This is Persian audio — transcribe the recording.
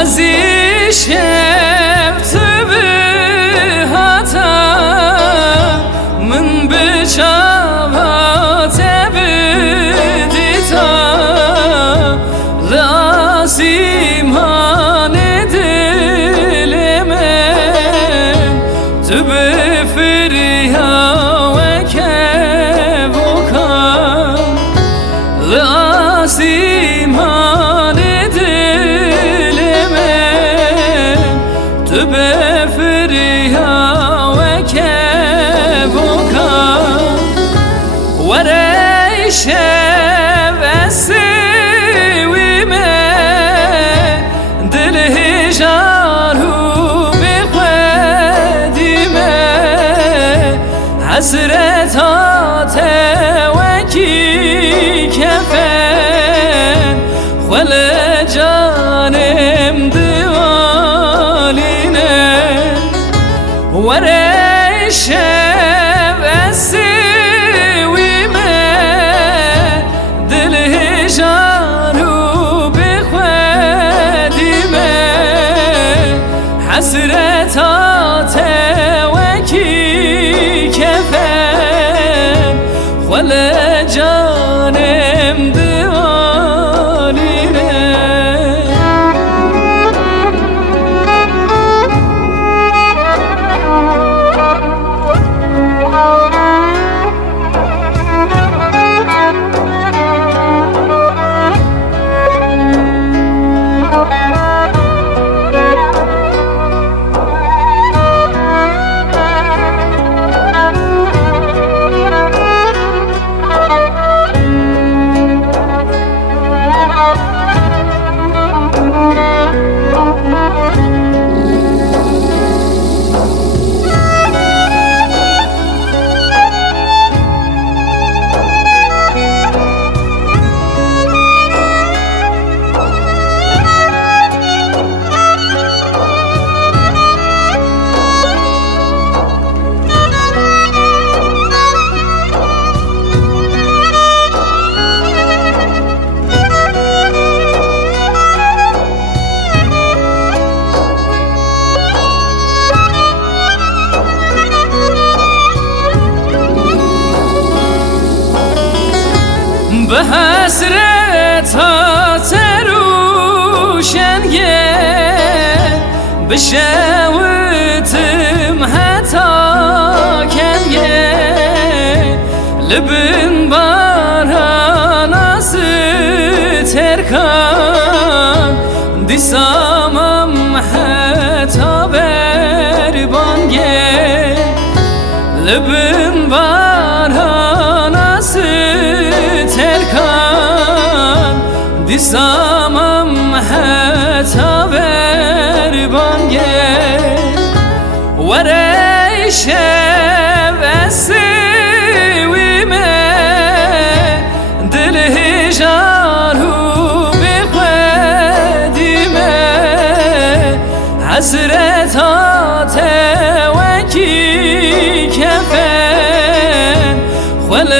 وزی شفت به هاتا من بچاوات بدیتا لازیمان دل من تو بفریا و که بکن لازیمان دل من تو بفریا و که بکن ورش وسوی من دل هجارو بخودی من حسرتات وکی کفن خل جانم دوالینه ورش وسوی من دل هجارو بخودی من حسرتات وکی کفن خل جانم دوالینه به حسرتات روشنگه بشوتم حتا کنگه لبن باران از ترکان دیسامم حتا بربانگه لبن باران از ترکان دیسامم حتا بربانگه ورش وسوی من دل هجارو بخودی من حسرتات وکی کفن خل